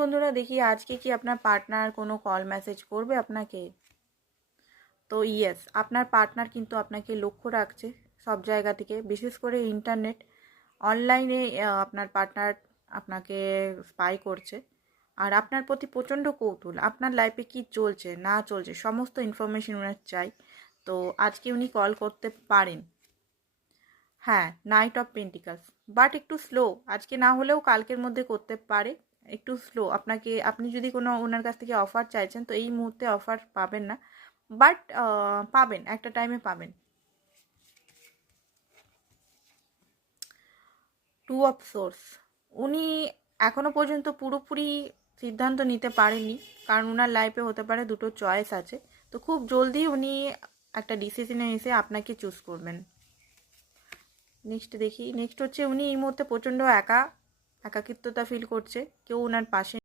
বন্ধুরা, দেখি আজকে কি আপনার পার্টনার কোনো কল মেসেজ করবে আপনাকে। তো ইয়েস, আপনার পার্টনার কিন্তু আপনাকে লক্ষ্য রাখছে সব জায়গা থেকে, বিশেষ করে ইন্টারনেট অনলাইনে আপনার পার্টনার আপনাকে স্পাই করছে। আর আপনার প্রতি প্রচণ্ড কৌতূহল, আপনার লাইফে কি চলছে না চলছে সমস্ত ইনফরমেশন ওনার চাই। তো আজকে উনি কল করতে পারেন। হ্যাঁ, নাইট অফ পেন্টিকালস, বাট একটু স্লো। আজকে না হলেও কালকের মধ্যে করতে পারে। একটু স্লো। আপনি যদি কোনো ওনার কাছ থেকে অফার চাইছেন তো এই মুহূর্তে অফার পাবেন না, বাট পাবেন, একটা টাইমে পাবেন। টু অফ সোর্স, উনি এখনো পর্যন্ত পুরোপুরি সিদ্ধান্ত নিতে পারেননি, কারণ ওনার লাইফে হতে পারে দুটো চয়েস আছে। তো খুব জলদি উনি একটা ডিসিশনে এসে আপনাকে চুজ করবেন। নেক্সট হচ্ছে উনি এই মুহূর্তে প্রচণ্ড একাকিত্বতা ফিল করছে, কেউ ওনার পাশে